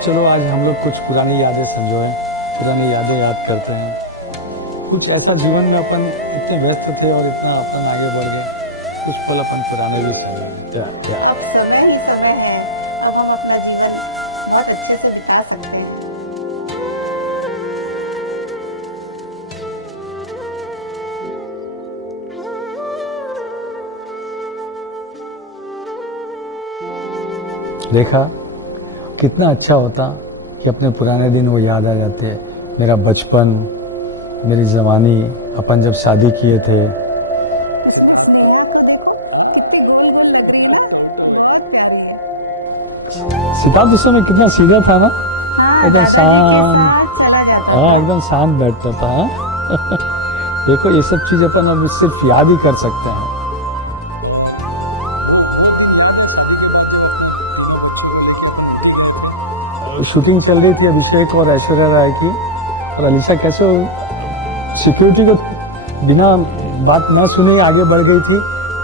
चलो आज हम लोग कुछ पुरानी यादें संजोए, पुरानी यादें याद करते हैं। कुछ ऐसा जीवन में अपन इतने व्यस्त थे और इतना अपन आगे बढ़ गए, कुछ पल अपन पुराने भी संजोए। अब समय ही समय है, अब हम अपना जीवन बहुत अच्छे से बिता सकते हैं। देखा कितना अच्छा होता कि अपने पुराने दिन वो याद आ जाते हैं। मेरा बचपन, मेरी जवानी, अपन जब शादी किए थे। इसमें स्नेहा को देखो कितनी गोल गोल लग रही है ना, बहुत प्यारी है। सिद्धार्थ उस समय कितना सीधा था ना। हाँ, दादाजी के साथ चला जाता था, एकदम शांत बैठता था। देखो ये सब चीज अपन अब सिर्फ याद ही कर सकते हैं। और वो दिन याद है शादी के बाद जब अपने तीनों बच्चों को लेके अपन ऊटी गए थे। शूटिंग चल रही थी अभिषेक और ऐश्वर्या राय की, और अलीशा कैसे सिक्योरिटी को बिना बात न सुने ही आगे बढ़ गई थी,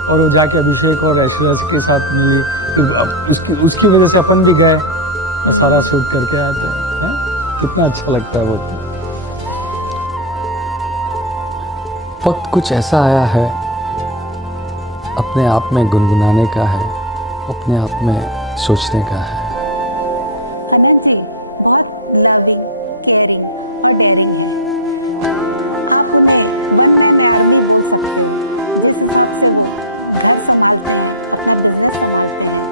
और वो जाके अभिषेक और ऐश्वर्या के साथ मिली। फिर उसकी वजह से अपन भी गए और सारा शूट करके आए थे। कितना अच्छा लगता है वक्त कुछ ऐसा आया है, अपने आप में गुनगुनाने का है, अपने आप में सोचने का है। अनंत जी बहुत लविंग, केयरिंग और डेयरिंग है। आप उन्हें वन मैन आर्मी बोल सकते हो। जिस हिसाब से वो घर संभालते हैं, अपना बिजनेस संभालते हैं,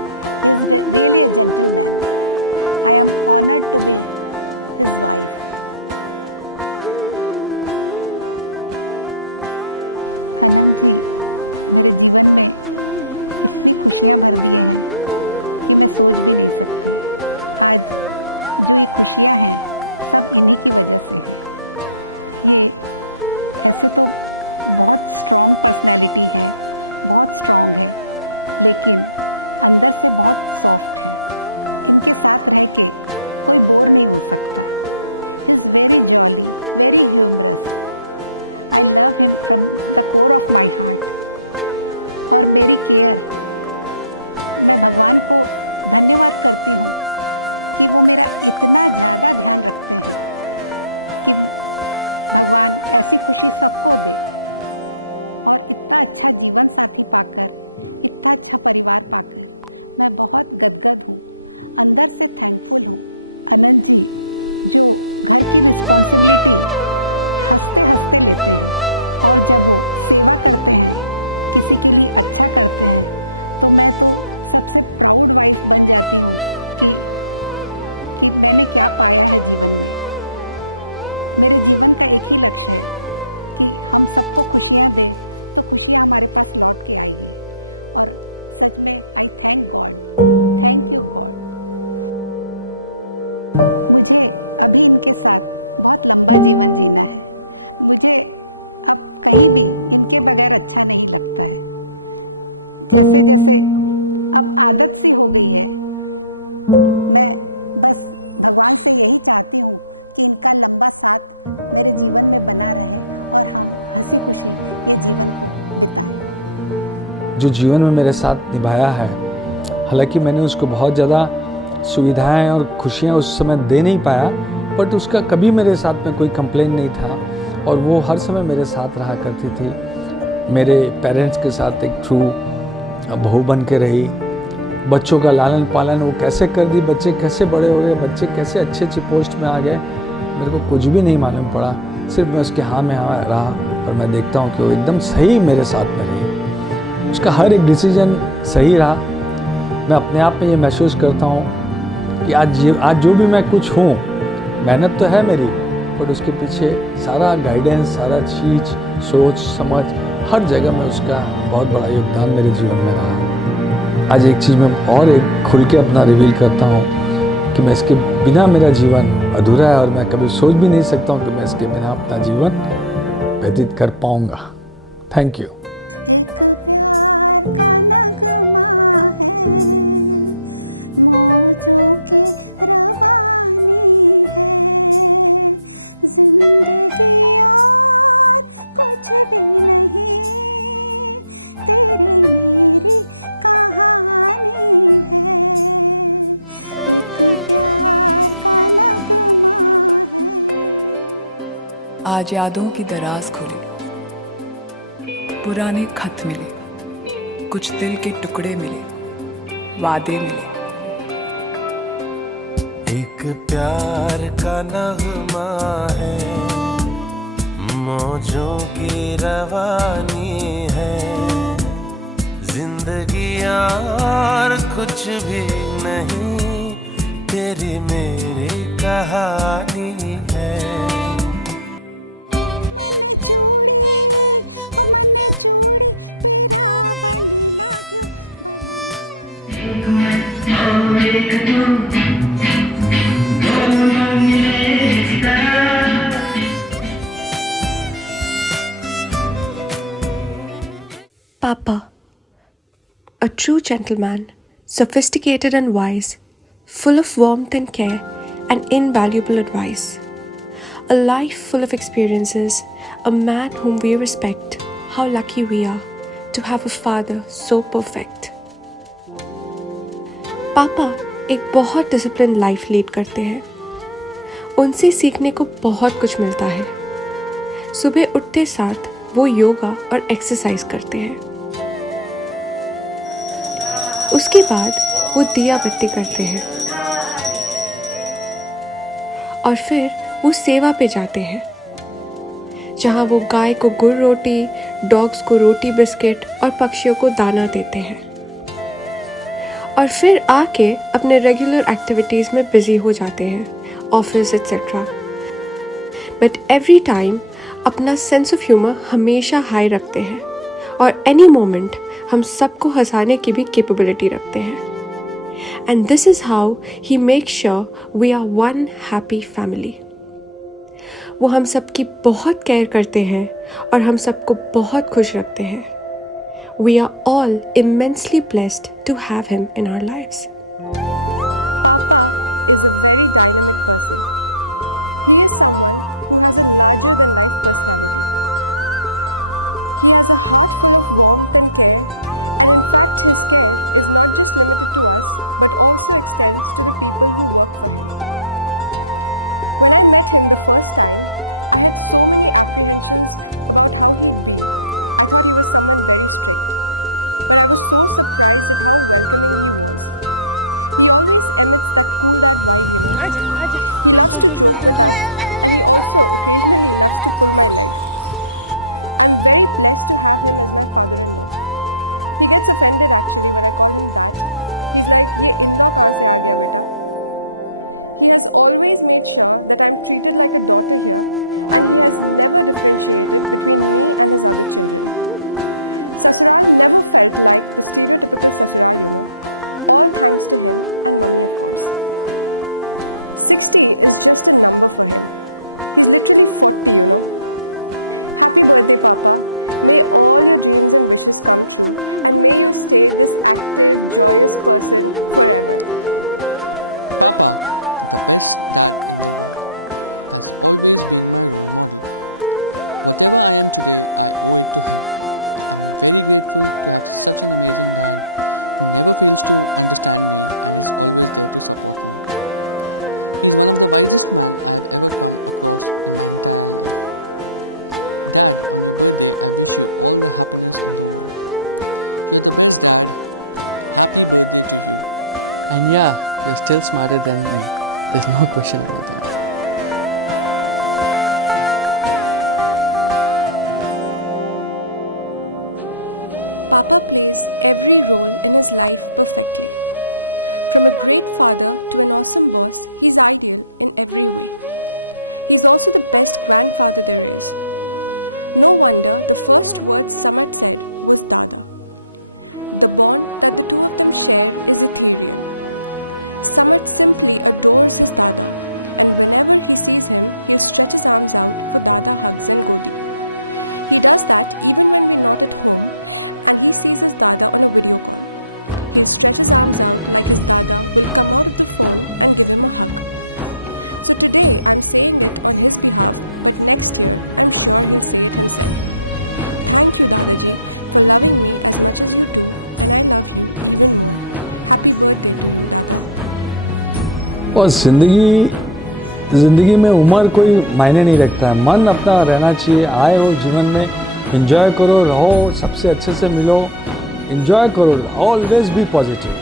he is really a gentleman. I am honoured to be his wife. Anant ji मेरे जीवन में इतनी खुशियाँ भर दिए हैं कि मैं सोच भी नहीं सकती। आज जो ये खुशियाँ हैं सब इन्हीं की वजह से हैं। ये ऐसे तो बहुत स्ट्रॉन्ग पर्सनैलिटी है, बहुत स्ट्रॉन्ग है, लेकिन अंदर से बहुत सॉफ्ट है। इनके साथ रह के कोई बोर नहीं हो सकता। He is very jolly, very humorous. I love him from the core of my heart. और मेरी केयर, मैं भगवान को धन्यवाद करती हूँ कि वो मेरा इतना ज़्यादा ध्यान रखते हैं कि भगवान ऐसी खुशी सबको दे। और इतना अच्छा जीवन साथी पाकर, इतना अच्छा परिवार पाकर मैं बहुत गदगद हूँ, अंदर से थैंकफुल हूँ। अनंत जी जो घर की रिस्पॉन्सिबिलिटी हंसते हंसते लेते हैं, और जब वो सेवा करते हैं, किसी के लिए अच्छा करते हैं, तो मैं तो सबसे प्राउड वाइफ बन जाती हूँ कि मैंने क्या पाया है जीवन में। मेरे जीवन का एक ही लक्ष्य है कि हम सबको खुशियाँ दें तो खुशियाँ हमारे पास लौट के आएगी। और सच में आई thank God, thank you God. मुझे अभी इनके साथ बहुत लंबा जीवन जीना है। मुझे अब कहीं भी इनके बगैर अच्छा नहीं लगता है। जैसे जैसे अब आदत सी हो गई है, मैं बस भगवान से यही चाहती हूँ कि इनका लंबा साथ मेरे जीवन में बना रहे और हम हंसी खुशी ये जीवन को बिताएं। जो जीवन में मेरे साथ निभाया है, हालांकि मैंने उसको बहुत ज़्यादा सुविधाएं और खुशियां उस समय दे नहीं पाया, बट उसका कभी मेरे साथ में कोई कंप्लेन नहीं था, और वो हर समय मेरे साथ रहा करती थी। मेरे पेरेंट्स के साथ एक ट्रू बहू बन के रही। बच्चों का लालन पालन वो कैसे कर दी, बच्चे कैसे बड़े हो गए, बच्चे कैसे अच्छे अच्छे पोस्ट में आ गए, मेरे को कुछ भी नहीं मालूम पड़ा। सिर्फ मैं उसके हाँ में हाँ रहा, और मैं देखता हूँ कि वो एकदम सही मेरे साथ में रही। उसका हर एक डिसीजन सही रहा। मैं अपने आप में ये महसूस करता हूँ कि आज जो भी मैं कुछ हूँ, मेहनत तो है मेरी, बट उसके पीछे सारा गाइडेंस, सारा चीज़, सोच समझ, हर जगह में उसका बहुत बड़ा योगदान मेरे जीवन में रहा है। आज एक चीज़ मैं और एक खुल के अपना रिवील करता हूँ कि मैं इसके बिना मेरा जीवन अधूरा है, और मैं कभी सोच भी नहीं सकता हूँ कि मैं इसके बिना अपना जीवन व्यतीत कर पाऊँगा। Thank you. एक प्यार का नगमा है, मौजों की रवानी है, जिंदगी और कुछ भी नहीं, तेरी मेरी कहानी है। एक प्यार आज यादों की दराज खुली, पुराने खत मिले, कुछ दिल के टुकड़े मिले, वादे मिले। एक प्यार का नगमा है, मौजों की रवानी है, जिंदगी यार कुछ भी नहीं, तेरी मेरी कहानी है। मने चूड़ी पेरावण लाग्यो Papa, a true gentleman, sophisticated and wise, full of warmth and care and invaluable advice. A life full of experiences, a man whom we respect. How lucky we are to have a father so perfect. पापा एक बहुत discipline life lead करते हैं। उनसे सीखने को बहुत कुछ मिलता है। सुबह उठते साथ वो योगा और एक्सरसाइज करते हैं। उसके बाद वो दिया बत्ती करते हैं और फिर वो सेवा पे जाते हैं, जहाँ वो गाय को गुड़ रोटी, डॉग्स को रोटी बिस्किट और पक्षियों को दाना देते हैं और फिर आके अपने रेगुलर एक्टिविटीज़ में बिजी हो जाते हैं, office etcetera. But every time अपना सेंस ऑफ ह्यूमर हमेशा हाई रखते हैं और एनी मोमेंट हम सबको हंसाने की भी कैपेबिलिटी रखते हैं। And this is how he make sure we are one happy family. वो हम सबकी बहुत केयर करते हैं और हम सबको बहुत खुश रखते हैं। We are all immensely blessed to have him in our lives. Papa is a very dynamic person. He is someone who has a larger than life personality. He has a heart full of warmth and care, and in fact his care is not just limited to us but also extends to the people who work for him. When I met him the first time, I had so many apprehensions about how he'd be. I thought he was someone very strict, but I was so surprised at how welcoming he was. He always emits that cool dad vibe, you know. He loves to joke with us, and he also occasionally loves to pull my leg. I'm very blessed to have him as my father-in-law. He gets offended actually when I call him that. He's like, "Ye in-law kahan se aa gaya beta?" He has always made sure that I'm treated like a daughter here, and he has never differentiated between me and his other children. Sasural never felt like the stereotypical Sasural, you know. All thanks to him and mummy, of course. 60 is just a number for him. He's literally 40, you know. Happy birthday, Papa. May all your dreams and wishes come true, and may you stay this active, joyous person forever. Papa, the best dad in the world, has always been my role model. Whatever I am today, I owe it to him. I'm very grateful to have such an amazing dad who never fails to understand me and is always there to support me. He's one of the wisest men I have ever come across in my entire life. Dad, on your birthday, I wish you all the happiness in the world. You're the best dad. Happy birthday to you. And yeah, you're still smarter than me. There's no question about it. Papa plays every role in his life perfectly. From a great father to an awesome boss, he's ideal in every way. He's also the best grandfather there is. No wonder the first words Samat said was Dada. The bond that the two of them share is ethereal. Samat simply adores his Dada, and whenever he sees him, he'll stretch his arms out for Dada hugs and godi. He does that even when we're not at home and he sees his Dada on a video call. He'll stretch his arms out like his Dada will come out of the phone and give him a hug. So today I'm saying it on his behalf, but next year I'm sure he'll say it himself. Thank you, Dadaji, for loving me as much as you do, and I love you even more. Happy birthday to you, Dada. और ज़िंदगी ज़िंदगी में उम्र कोई मायने नहीं रखता है, मन अपना रहना चाहिए। आए हो जीवन में, एंजॉय करो, रहो, सबसे अच्छे से मिलो, एंजॉय करो, ऑलवेज बी पॉजिटिव।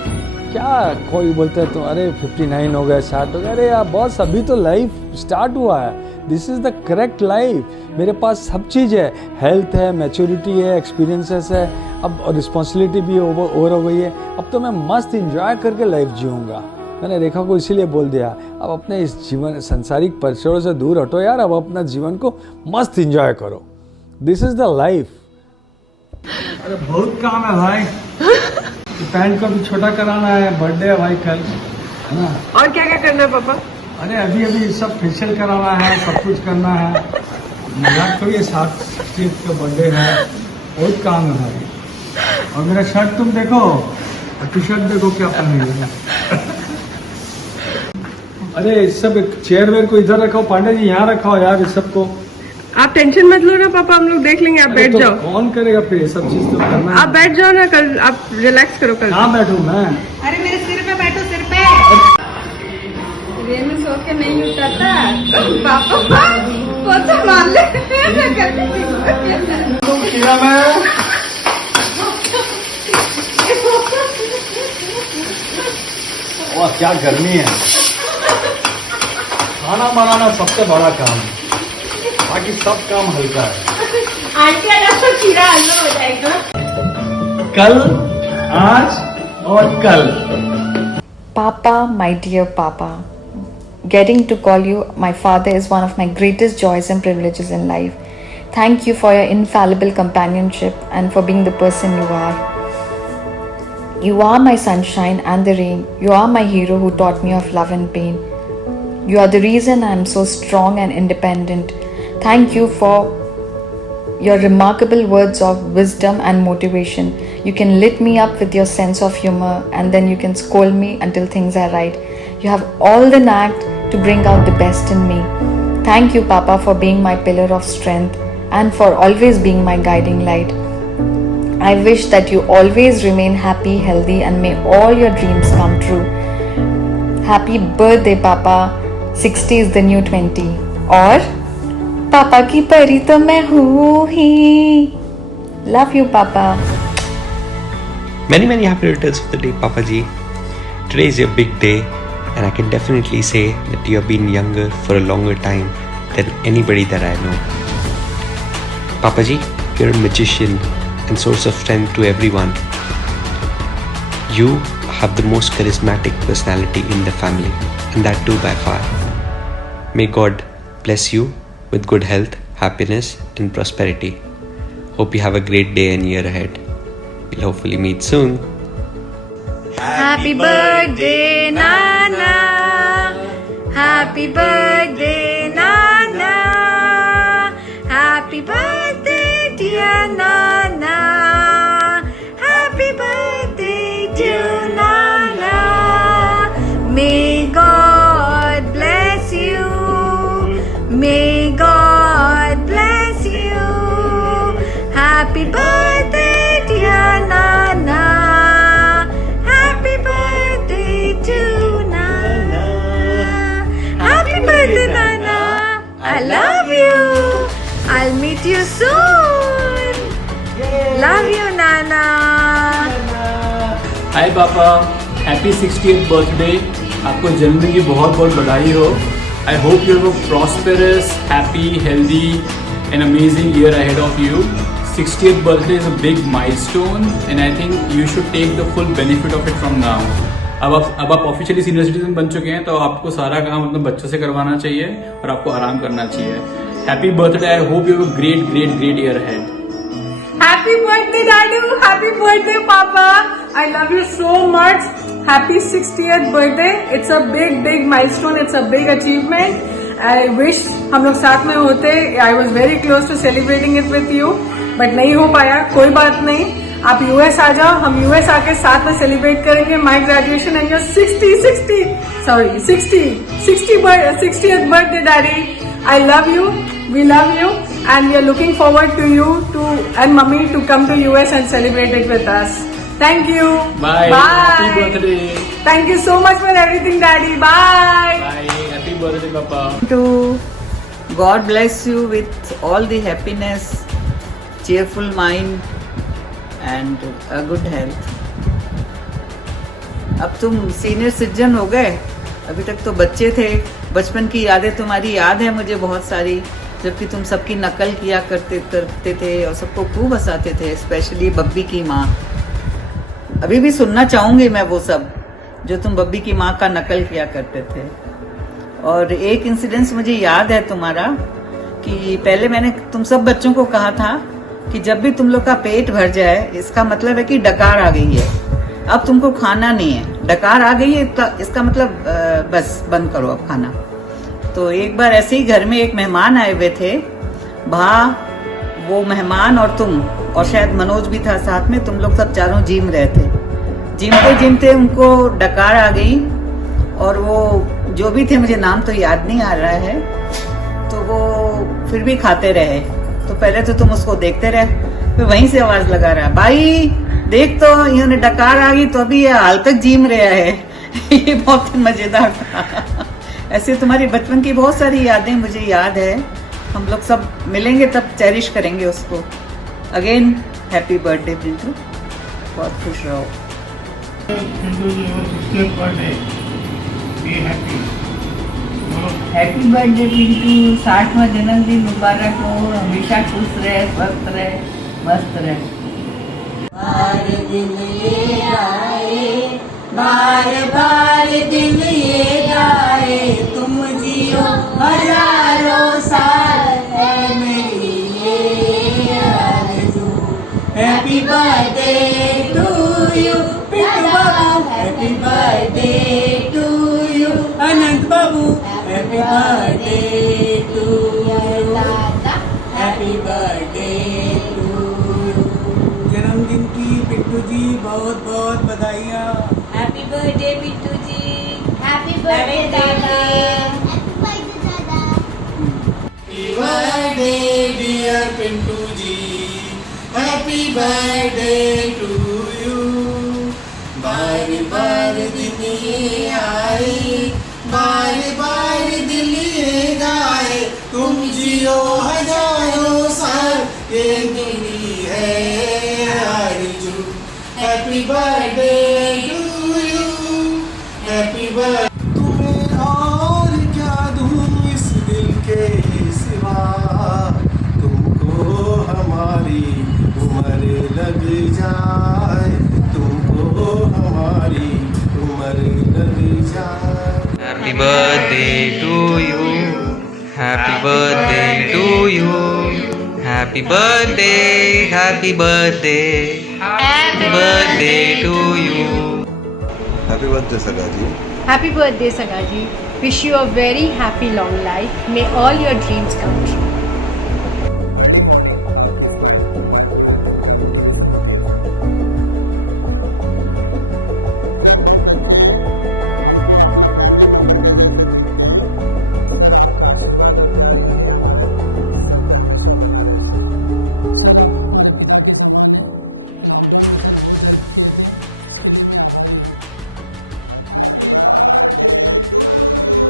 क्या कोई बोलता है तो अरे 59 हो गए, 60 हो गए, अरे यार बॉस अभी तो लाइफ स्टार्ट हुआ है, this is the correct life. मेरे पास सब चीज़ है, हेल्थ है, मैच्योरिटी है, एक्सपीरियंसेस है, अब रिस्पॉन्सिबिलिटी भी ओवर हो गई है। अब तो मैं मस्त इंजॉय करके लाइफ जीऊँगा। मैंने रेखा को इसीलिए बोल दिया, अब अपने इस जीवन सांसारिक परिसरों से दूर हटो यार, अब अपना जीवन को मस्त इंजॉय करो, दिस इज़ द लाइफ। अरे बहुत काम है भाई, पैंट का भी छोटा कराना है, बर्थडे है भाई कल, है ना। और क्या क्या करना है पापा? अरे अभी सब फेशियल कराना है, सब कुछ करना है, मजाक थोड़ी है, 60th का बर्थडे है, बहुत काम है भाई। और मेरा शर्ट तुम देखो, टी शर्ट देखो क्या पहनेंगे। अरे सब चेयर वेयर को इधर रखो, पांडे जी यहाँ रखो यार इस सबको। आप टेंशन मत लो ना पापा, हम लोग देख लेंगे, आप बैठ तो जाओ। कौन करेगा फिर ये सब चीज तो करना है। आप बैठ जाओ ना, कल आप रिलैक्स करो कल। कहाँ बैठूं मैं? अरे मेरे सिर पे बैठो, सिर पे। रेनू सो के नहीं उतरता, पापा पोछा मार ले। खीरा में वाह क्या गर्मी है। खाना बनाना सबसे बड़ा काम है, बाकी सब काम हल्का है। आंटी अलग तो खीरा अलग हो जाएगा। कल, आज और कल। Papa, my dear Papa, getting to call you my father is one of my greatest joys and privileges in life. Thank you for your infallible companionship and for being the person you are. You are my sunshine and the rain. You are my hero who taught me of love and pain. You are the reason I am so strong and independent. Thank you for your remarkable words of wisdom and motivation. You can lit me up with your sense of humor and then you can scold me until things are right. You have all the knack to bring out the best in me. Thank you, Papa, for being my pillar of strength and for always being my guiding light. I wish that you always remain happy, healthy, and may all your dreams come true. Happy birthday, Papa. 60 is the new 20. और पापा की परी तो मैं हूँ ही. Love you, Papa. Many, many happy returns of the day, Papa Ji. Today is your big day, and I can definitely say that you have been younger for a longer time than anybody that I know. Papa Ji, you're a magician and source of strength to everyone. You have the most charismatic personality in the family, and that too by far. May God bless you with good health, happiness, and prosperity. Hope you have a great day and year ahead. We'll hopefully meet soon. Happy birthday, Nana. Happy birthday, Nana. Happy birthday, dear Nana. Happy birthday, dear Nana. May God bless you. May God bless you. Happy birthday, dear Nana. Happy birthday to Nana. Happy birthday, Nana. I love you. I'll meet you soon. Love you, Nana. हाय पापा, happy 60th birthday. आपको जन्मदिन की बहुत बहुत बधाई हो। I hope you have a prosperous, happy, healthy and amazing year ahead of you. 60th birthday is a big milestone and I think you should take the full benefit of it from now. अब आप officially senior citizen बन चुके हैं, तो आपको सारा काम अपने बच्चों से करवाना चाहिए और आपको आराम करना चाहिए। Happy birthday, I hope you have a great great great year ahead. Happy birthday, Dadu. Happy birthday, Papa. I love you so much. Happy 60th birthday. It's a big, big milestone. It's a big achievement. I wish हम लोग साथ में होते. I was very close to celebrating it with you, but नहीं हो पाया. कोई बात नहीं. आप US आ जाओ, हम US आके साथ में सेलिब्रेट करेंगे my graduation and your 60th birthday, Daddy. I love you. We love you. And we are looking forward to you and Mummy to come to US and celebrate it with us. Thank you. Bye. Bye. Happy birthday. Thank you so much for everything, Daddy. Bye. Bye. Happy birthday, Papa. To God bless you with all the happiness, cheerful mind and a good health. अब तुम senior citizen हो गए, अभी तक तो बच्चे थे। बचपन की यादें तुम्हारी याद है मुझे बहुत सारी, जबकि तुम सबकी नकल किया करते थे और सबको खूब हंसाते थे, स्पेशली बब्बी की माँ। अभी भी सुनना चाहूँगी मैं वो सब जो तुम बब्बी की माँ का नकल किया करते थे। और एक इंसिडेंस मुझे याद है तुम्हारा कि पहले मैंने तुम सब बच्चों को कहा था कि जब भी तुम लोग का पेट भर जाए इसका मतलब है कि डकार आ गई है, अब तुमको खाना नहीं है। डकार आ गई है इसका मतलब बस बंद करो अब खाना। तो एक बार ऐसे ही घर में एक मेहमान आए हुए थे, वो मेहमान और तुम और शायद मनोज भी था साथ में, तुम लोग सब चारों जिम रहे थे। जिमते उनको डकार आ गई और वो जो भी थे, मुझे नाम तो याद नहीं आ रहा है, तो वो फिर भी खाते रहे। तो पहले तो तुम उसको देखते रहे, फिर वहीं से आवाज लगा रहा, भाई देख तो इन्होंने डकार आ गई तो अभी ये हाल तक जिम रहा है। ये बहुत मजेदार था। ऐसे तुम्हारी बचपन की बहुत सारी यादें मुझे याद है। हम लोग सब मिलेंगे तब चेरिश करेंगे उसको। अगेन हैप्पी बर्थडे पिंटू, बहुत खुश रहो। हैप्पी बर्थडे पिंटू, 60वां जन्मदिन मुबारक हो, हमेशा खुश रहे, स्वस्थ रहे, मस्त रहे। बार दिन ये आए, बार बार दिल ये गाए, तुम जियो हजारों साल, है मेरी ये आरज़ू। Happy birthday to you Pintu babu, happy birthday to you Anant babu, happy birthday to you, happy birthday to you. जन्मदिन की पिंटू जी बहुत बहुत बधाइयाँ। Happy birthday Pintu ji, happy birthday दादा, हैप्पी बर्थडे दादा। Happy birthday dear Pintu ji, happy birthday to you. बार बार दिन ये आए, बार बार दिल ये गाए, तुम जियो हजारों साल, ये मेरी है आरज़ू। Happy birthday to you, happy birthday. तुम्हें और क्या दूँ इस दिल के सिवा, तुमको हमारी उम्र लग जाए, तुमको हमारी उम्र लग जाए। Happy birthday to you, happy birthday to you, happy birthday, happy birthday, happy birthday to you. Happy birthday Sagaji. Happy birthday Sagaji. Wish you a very happy long life. May all your dreams come true. Early morning आपकी smile हमारे पूरे दिन का motivation होती है sir. Sir बहुत अच्छे हैं, हमको अपना फैमिली मेंबर के जैसे देखते हैं। सर आपका आशीर्वाद और प्यार यूं ही हमारे सर पे हमेशा बना रहे सर। सर आप हमारे पिता के समान हैं, लॉकडाउन में सर बहुत हेल्प किए थे, इसके लिए मैं आभारी हूँ। Happy birthday to you,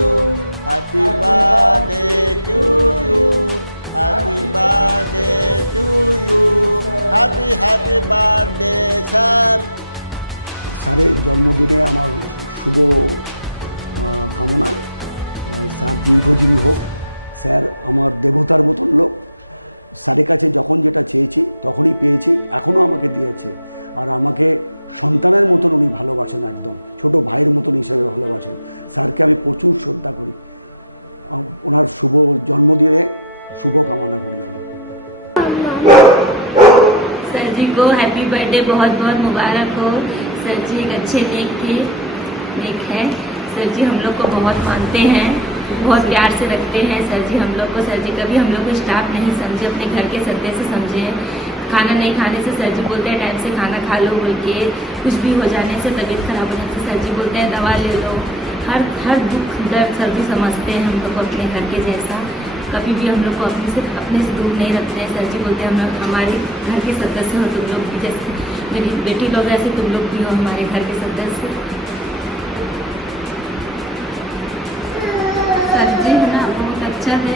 happy birthday to you, happy birthday to you, happy happy birthday sir. স্যারের জন্মদিনে আমার শুভ কামনা, স্যার দীর্ঘজীবী হোক। স্যার আমার দেবতার মতন লোক, স্যারের কাছে যখন যেটা চেয়েছি তখনই পেয়েছি, এখনও আমাকে দিয়েছে। আর আমাকে সন্তানের মতন উনি ভালোবাসেন, একদম ছোট ভাইয়ের মতন হিসেবে ভালোবাসেন। স্যারকে আমি প্রচুর শ্রদ্ধা করি, ওনার শুভ জন্মদিনে শুভ কামনা করি আমি। सर जी को हैप्पी बर्थडे बहुत बहुत मुबारक हो। सर जी एक अच्छे नेक है। सर जी हम लोग को बहुत मानते हैं, बहुत प्यार से रखते हैं सर जी हम लोग को। सर जी कभी हम लोग को स्टाफ नहीं समझे, अपने घर के सदस्य समझे। खाना नहीं खाने से सर जी बोलते हैं टाइम से खाना खा लो बोल के, कुछ भी हो जाने से तबीयत खराब हो जाने से सर जी बोलते हैं दवा ले लो। हर दुख दर्द सर जी समझते हैं हम लोग को अपने घर के जैसा। कभी भी हम लोग को अपने से दूर नहीं रखते हैं। सर जी बोलते हैं हम हमारे घर के सदस्य हो तुम लोग भी, जैसे मेरी बेटी लोग ऐसे तुम लोग भी हो हमारे घर के सदस्य। सर जी है ना बहुत अच्छा है,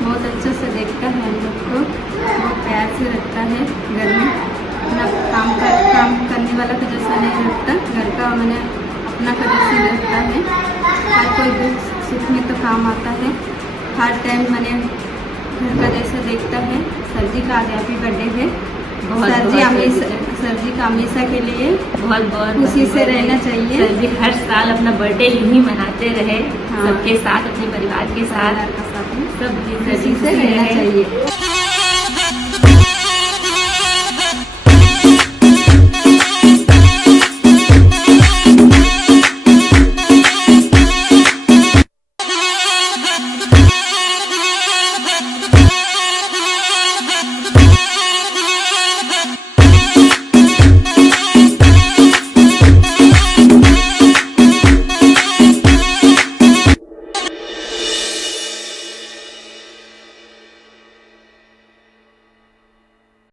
बहुत अच्छे से देखता है हम लोग को, बहुत प्यार से रखता है घर में, अपना काम करने वाला का जैसा नहीं रखता, घर का मैंने अपना का जैसा रखता है, हर कोई दुख सुख में तो काम आता है, हर टाइम मैंने घर का जैसा देखता है। सर जी का आज हैप्पी बर्थडे है, सर जी का हमेशा के लिए बहुत खुशी से रहना चाहिए। सर जी हर साल अपना बर्थडे यूं ही मनाते रहे, सबके साथ, अपने परिवार के साथ, सब खुशी से रहना चाहिए।